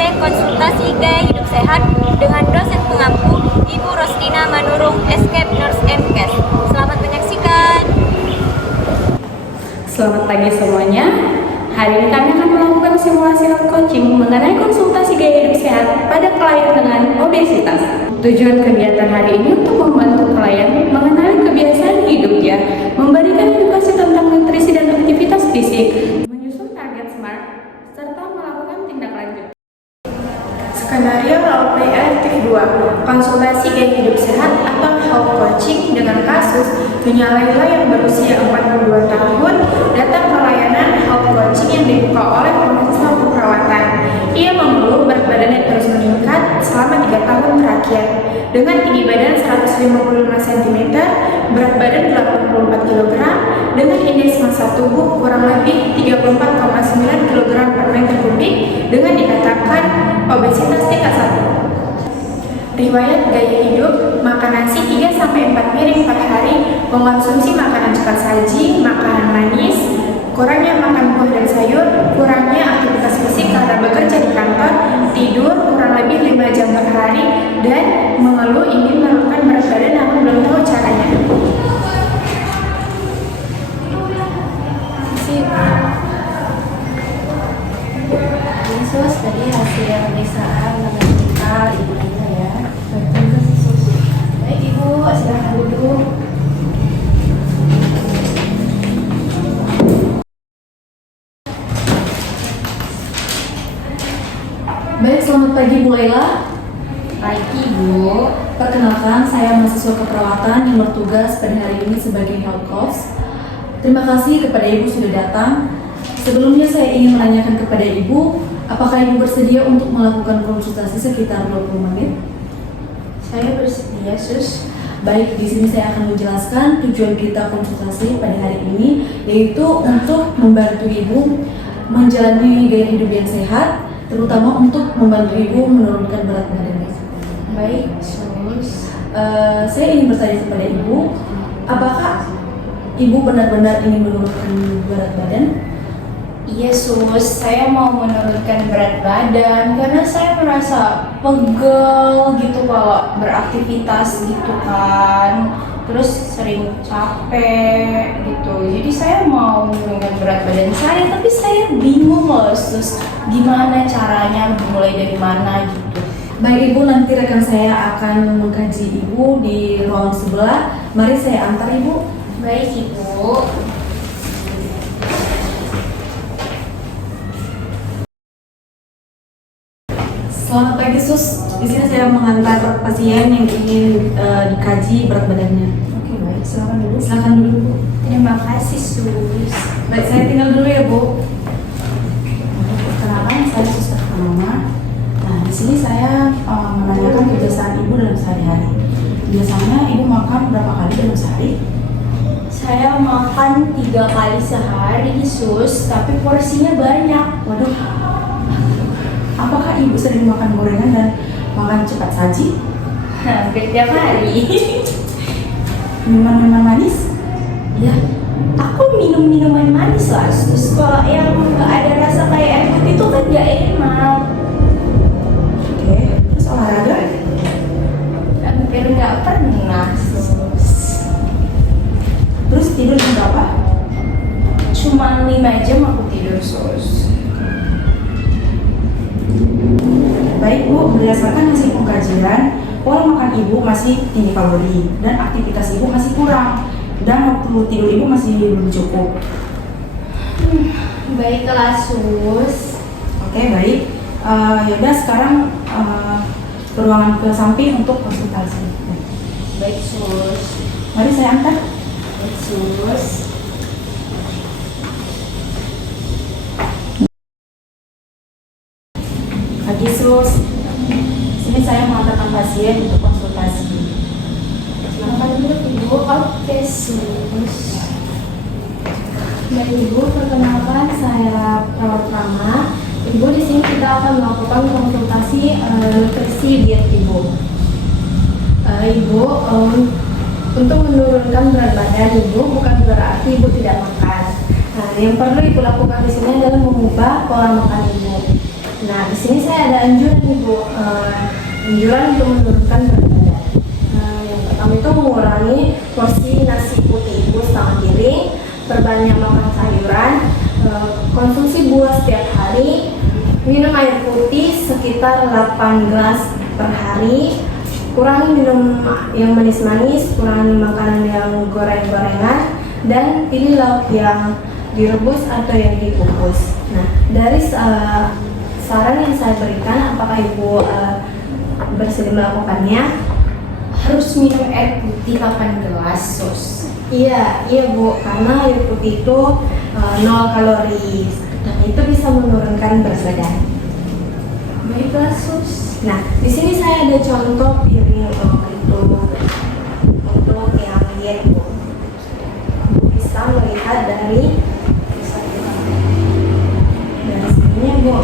oleh konsultasi gaya hidup sehat dengan dosen pengampu Ibu Rosdina Manurung, Escape Nurse MKes. Selamat menyaksikan. Selamat pagi semuanya. Hari ini kami akan melakukan simulasi health coaching mengenai konsultasi gaya hidup sehat pada klien dengan obesitas. Tujuan kegiatan hari ini untuk membantu klien mengenali kebiasaan hidupnya, memberikan edukasi tentang nutrisi dan aktivitas fisik, menyusun target SMART, serta melakukan tindak lanjut. Skenario role play aktif 2, konsultasi gaya hidup sehat atau health coaching dengan kasus Nyonya Laila yang berusia 42 tahun datang ke layanan health coaching yang dibuka oleh mahasiswa keperawatan. Ia mengeluh berat badannya terus meningkat selama 3 tahun terakhir dengan tinggi badan 155 cm, berat badan 84 kg, dengan indeks massa tubuh kurang lebih 34,9 kg per meter kubik dengan dikatakan obesitas tingkat 1. Riwayat gaya hidup, makan nasi 3-4 piring per hari, mengkonsumsi makanan cepat saji, makanan manis, kurangnya makan buah dan sayur, kurangnya aktivitas fisik karena bekerja di kantor, tidur kurang lebih 5 jam per hari, dan mengeluh ingin menurunkan berat badan namun belum tahu caranya. Sus, tadi hasil pemeriksaan menunjukkan ibu Laila ya. Baik ibu, silakan duduk. Baik, selamat pagi Bu Laila. Pagi ibu. Perkenalkan, saya mahasiswa keperawatan yang bertugas pada hari ini sebagai health coach. Terima kasih kepada Ibu sudah datang. Sebelumnya saya ingin menanyakan kepada Ibu, apakah Ibu bersedia untuk melakukan konsultasi sekitar 20 menit? Saya bersedia, Sus. Baik, di sini saya akan menjelaskan tujuan kita konsultasi pada hari ini, yaitu untuk membantu Ibu menjalani gaya hidup yang sehat, terutama untuk membantu Ibu menurunkan berat badan. Baik, Sus. Saya ingin bertanya kepada Ibu, apakah Ibu benar-benar ingin menurunkan berat badan? Iya Sus, saya mau menurunkan berat badan karena saya merasa pegel gitu kalau beraktivitas gitu kan. Terus sering capek gitu. Jadi saya mau menurunkan berat badan saya, tapi saya bingung loh Sus, gimana caranya, mulai dari mana gitu. Baik Ibu, nanti rekan saya akan mengkaji Ibu di ruang sebelah. Mari saya antar Ibu. Baik Ibu. Selamat pagi Sus. Di sini saya mengantar pasien yang ingin dikaji berat badannya. Oke baik, silakan dulu. Silakan dulu Bu. Terima kasih Sus. Baik, saya tinggal dulu ya Bu. Perkenalkan, saya Suster Mama. Nah, di sini saya menanyakan kebiasaan Ibu dalam sehari-hari. Biasanya Ibu makan berapa kali dalam sehari? Saya makan 3 kali sehari Sus, tapi porsinya banyak. Waduh, apakah Ibu sering makan gorengan dan makan cepat saji? Hampir tiap hari. Minuman-minuman manis? Ya, aku minum minuman manis lah Sus. Kalau yang nggak ada rasa kayak air putih itu kan nggak enak. Oke, terus olahraga? Hampir nggak pernah Sus. Terus tidur jam berapa? Cuma 5 jam aku tidur Sus. Baik Bu, berdasarkan hasil pengkajian, pola makan Ibu masih tinggi kalori dan aktivitas Ibu masih kurang dan waktu tidur Ibu masih belum cukup. Baiklah Sus. Oke, baik. Yaudah sekarang ke ruangan ke samping untuk konsultasi. Baik Sus. Mari saya antar. Baik Sus. Pagi Sus. Sini saya mengantarkan pasien untuk konsultasi. Silakan dulu Ibu. Oke Sus. Baik Ibu, perkenalkan saya Perawat Rama. Ibu, di sini kita akan melakukan konsultasi nutrisi diet Ibu. Ibu, untuk menurunkan berat badan Ibu bukan berarti Ibu tidak makan. Nah, yang perlu Ibu lakukan di sini adalah mengubah pola makan Ibu. Nah, di sini saya ada anjuran nih Bu, anjuran untuk menurunkan berat badan. Yang pertama itu mengurangi porsi nasi putih Ibu setengah piring, perbanyak makan sayuran, konsumsi buah setiap hari, minum air putih sekitar 8 gelas per hari, kurangi minum yang manis-manis, kurangi makanan yang goreng-gorengan, dan pilih lauk yang direbus atau yang dikukus. Nah, dari saran yang saya berikan, apakah Ibu bersedia melakukannya? Harus minum air putih 8 gelas, Sus. Iya Bu, karena air putih itu 0 kalori dan itu bisa menurunkan berat badan. Baiklah, Sus. Nah, di sini saya ada contoh piring untuk yang diet Bu. Bu bisa melihat dari sini Bu.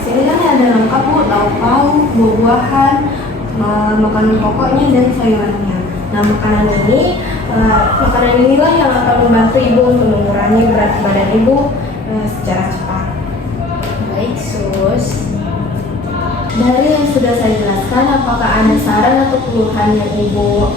Sini kan ada lengkap Bu, lauk pauk, buah-buahan, makanan pokoknya dan sayurannya. Nah, makanan inilah yang akan membantu Ibu untuk mengurangi berat badan Ibu secara cepat. Baik, Sus. Dari yang sudah saya jelaskan, apakah ada saran atau keluhan yang Ibu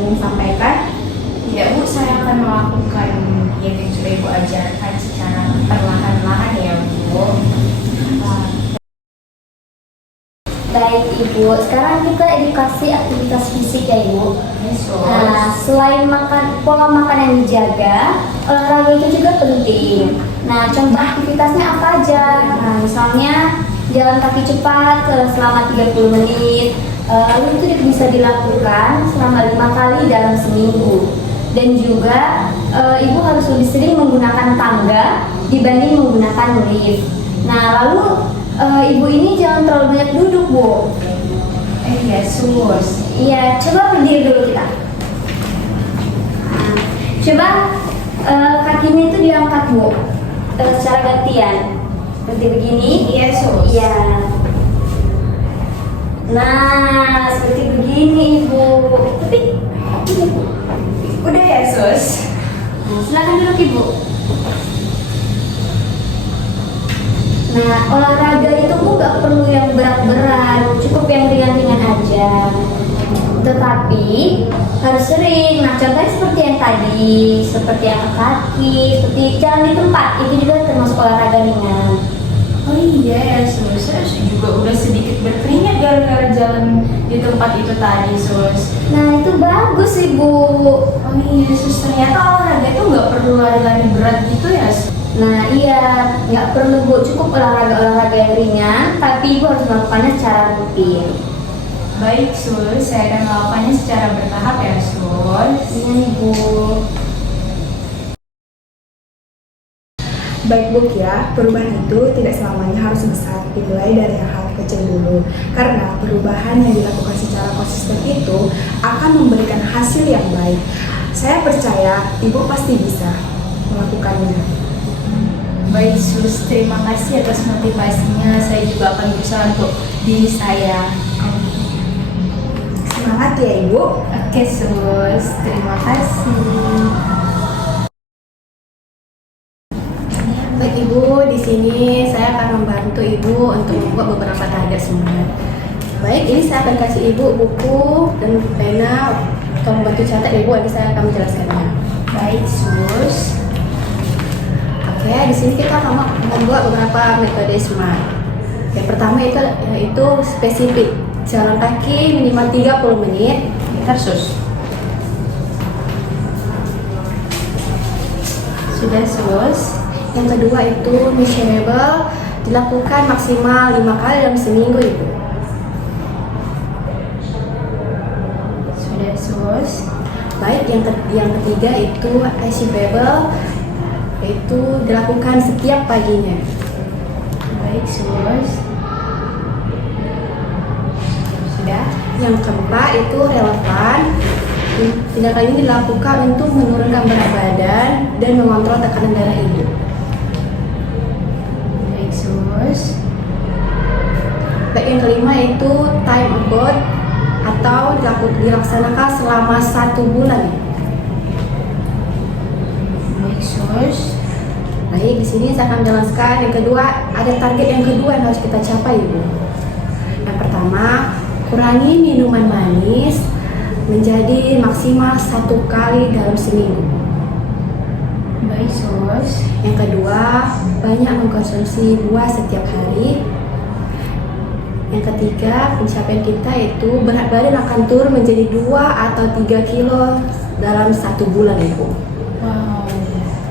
ingin sampaikan? Ya Bu, saya akan melakukan diet yang sudah Ibu ajarkan secara perlahan-lahan ya Bu. Baik Ibu, sekarang kita edukasi aktivitas fisik ya Ibu. Nah, selain pola makan yang dijaga, olahraga itu juga penting. Nah, contoh aktivitasnya apa aja? Nah, misalnya jalan kaki cepat selama 30 menit. Lalu itu bisa dilakukan selama 5 kali dalam seminggu. Dan juga Ibu harus lebih sering menggunakan tangga dibanding menggunakan lift. Nah, lalu Ibu ini jangan terlalu banyak duduk Bu. Iya, Sus. Iya, coba berdiri dulu kita. Nah, coba kakinya itu diangkat Bu, secara gantian. Seperti begini. Iya, Sus. Iya. Nah, seperti begini Ibu. Tapi ini Bu. Udah ya, Sus. Nah, silakan duduk Ibu. Nah, olahraga itu Bu gak perlu yang berat-berat, cukup yang ringan-ringan aja. Tetapi harus sering. Nah, contohnya seperti yang tadi, seperti angkat kaki, seperti jalan di tempat, itu juga termasuk olahraga ringan. Oh iya ya, Sus. Saya juga udah sedikit berkeringat gara-gara jalan di tempat itu tadi, Sus. Nah, itu bagus Ibu. Oh iya, Sus. Ternyata olahraga itu nggak perlu lari-lari berat gitu ya, Sus. Nah, iya, nggak perlu Bu, cukup olahraga-olahraga yang ringan, tapi Ibu harus melakukannya secara rutin. Baik, Sus. Saya akan melakukannya secara bertahap ya, Sus. Iya Ibu. Baik Bu ya, perubahan itu tidak selamanya harus besar, dimulai dari hal kecil dulu. Karena perubahan yang dilakukan secara konsisten itu akan memberikan hasil yang baik. Saya percaya Ibu pasti bisa melakukannya. Baik, Sus. Terima kasih atas motivasinya. Saya juga akan berusaha untuk diri saya. Semangat ya Ibu. Oke, Sus. Terima kasih. Baik Ibu, di sini saya akan membantu Ibu untuk membuat beberapa target semuanya. Baik, ini saya akan kasih Ibu buku dan pena. Tolong bantu catat Ibu, nanti saya akan menjelaskannya. Baik, Sus. Oke, di sini kita akan membuat beberapa metode SMART. Yang pertama itu yaitu spesifik, jalan kaki minimal 30 menit. Bentar, Sus. Sudah, Sus. Yang kedua itu measurable, dilakukan maksimal 5 kali dalam seminggu Ibu. Sudah, Sus. Baik, yang ketiga itu achievable, yaitu dilakukan setiap paginya. Baik, Sus. Sudah. Yang keempat itu relevan. Tindakan ini dilakukan untuk menurunkan berat badan dan mengontrol tekanan darah Ibu. Baik, Sus. Baik, yang kelima itu time about atau dilaksanakan selama 1 bulan. Baik, Sus. Baik, di sini saya akan menjelaskan yang kedua, ada target yang kedua yang harus kita capai, Ibu. Yang pertama, kurangi minuman manis menjadi maksimal 1 kali dalam seminggu. Baik, Sus. Yang kedua, banyak mengkonsumsi buah setiap hari. Yang ketiga, pencapaian kita itu berat badan akan turun menjadi 2 atau 3 kilo dalam 1 bulan, Ibu. Wow,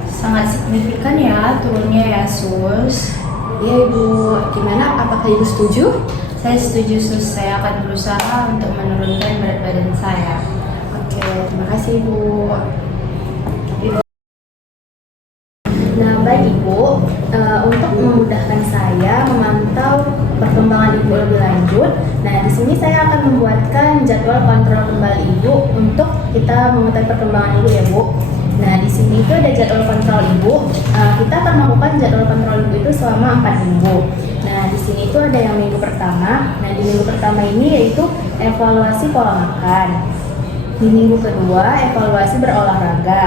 sangat signifikan ya turunnya ya, Sus. Ya, Ibu. Gimana? Apakah Ibu setuju? Saya setuju, Sus. Saya akan berusaha untuk menurunkan berat badan saya. Oke, terima kasih, Ibu. Nah, baik Ibu, untuk memudahkan saya memantau perkembangan Ibu lebih lanjut. Nah, di sini saya akan membuatkan jadwal kontrol kembali Ibu untuk kita mengetahui perkembangan Ibu ya, Bu. Nah, di sini itu ada jadwal kontrol Ibu. Kita akan melakukan jadwal kontrol Ibu itu selama 4 minggu. Nah, di sini itu ada yang minggu pertama. Nah, di minggu pertama ini yaitu evaluasi pola makan. Di minggu kedua, evaluasi berolahraga.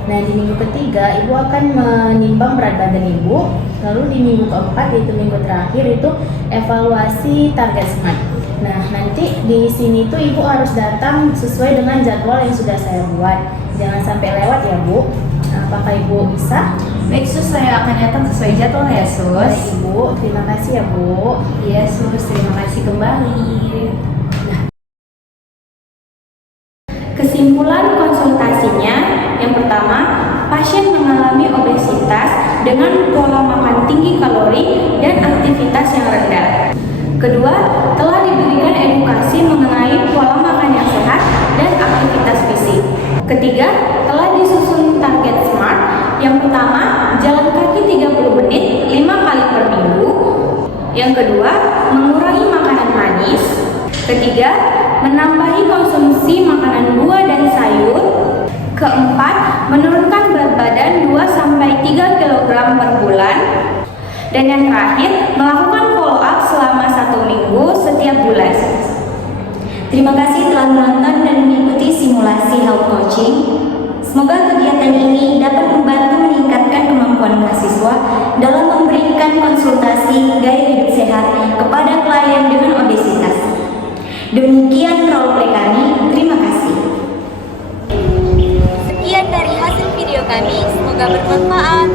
Nah, di minggu ketiga, Ibu akan menimbang berat badan Ibu. Lalu di minggu keempat, yaitu minggu terakhir, itu evaluasi target SMART. Nah, nanti di sini tuh Ibu harus datang sesuai dengan jadwal yang sudah saya buat. Jangan sampai lewat ya, Bu. Apakah Ibu bisa? Baik, Sus. Saya akan datang sesuai jadwal ya, Sus. Baik, Ibu. Terima kasih ya, Bu. Iya, Sus. Terima kasih kembali. Kesimpulan konsultasinya, yang pertama, pasien mengalami obesitas dengan pola makan tinggi kalori dan aktivitas yang rendah. Kedua, telah diberikan edukasi mengenai pola makan yang sehat dan aktivitas fisik. Ketiga, telah disusun target SMART. Yang pertama, jalan kaki 30 menit 5 kali per minggu. Yang kedua, mengurangi makanan manis. Ketiga, menambahi konsumsi makanan buah dan sayur. Keempat, menurunkan berat badan 2-3 kg per bulan. Dan yang terakhir, melakukan follow up selama 1 minggu setiap bulan. Terima kasih telah menonton dan mengikuti simulasi health coaching. Semoga kegiatan ini dapat membantu meningkatkan kemampuan mahasiswa dalam memberikan konsultasi gaya hidup sehat kepada klien dengan obesitas. Demikian role play kami, terima kasih. Sekian dari hasil video kami, semoga bermanfaat.